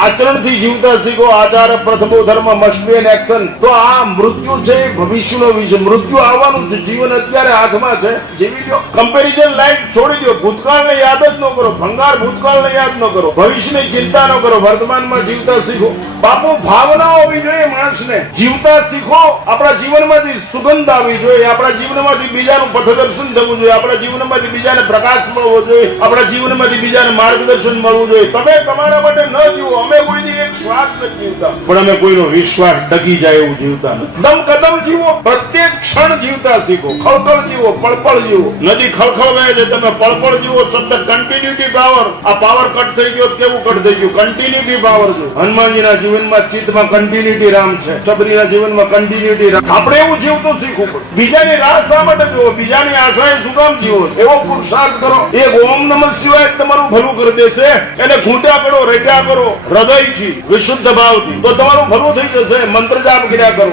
આચરણથી જીવતા શીખો. આચાર પ્રથમો ધર્મ મસ્ટ બી એન એક્શન. તો આ મૃત્યુ છે એ ભવિષ્યનો વિષય. મૃત્યુ આવવાનું છે. જીવન અત્યારે હાથમાં છે, જીવી લો. કમ્પેરિઝન લાઈફ છોડી દો. ભૂતકાળને યાદ જ ન કરો. ભંગાર ભૂતકાળને યાદ ન કરો. ભવિષ્યની ચિંતા ન કરો. વર્તમાનમાં જીવતા શીખો. બાપુ ભાવના હોવી જોઈએ માણસને. જીવતા શીખો. આપણા જીવનમાંથી સુગંધ આવવી જોઈએ. આપણા જીવનમાંથી બીજાનું પથદર્શન થવું જોઈએ. આપણા જીવનમાંથી બીજાને પ્રકાશ મળવો જોઈએ. આપણા જીવનમાંથી બીજાને માર્ગદર્શન મળવું જોઈએ. તમે તમારા માટે ન જીવો. અમે કોઈની એક સ્વાર્થ નથી જીવતા, પણ અમે કોઈનો વિશ્વાસ ડગી જાય એવું જીવતા નથી. દમ કદમ જીવો. પ્રત્યેક ક્ષણ જીવતા શીખો. ખળખળ જીવો, પળપળ જીવો. નદી ખળખળ વહે છે, તમે પળપળ જીવો. શબ્દ કન્ટિન્યુટી પાવર. આ પાવર કટ થઈ ગયો, કેવું કટ થઈ ગયું? કન્ટિન્યુટી પાવર છે. હનુમાનજીના જીવનમાં ચિત્તમાં કન્ટિન્યુટી રામ છે. સબરીના જીવનમાં કન્ટિન્યુટી રામ. આપણે એવું જીવતું શીખવું પડે. બીજાની રાહ શા માટે જીવો? બીજાની આશાએ શું કામ જીવો? એવો પુરુષાર્થ કરો. એક ઓમ નમઃ શિવાય તમારું ભલું કરી દેશે. એને ઘૂંટા કરો, રેટા કરો હૃદયથી, વિશુદ્ધ ભાવથી, તો તમારું ભલું થઈ જશે. મંત્ર જાપ કર્યા કરો.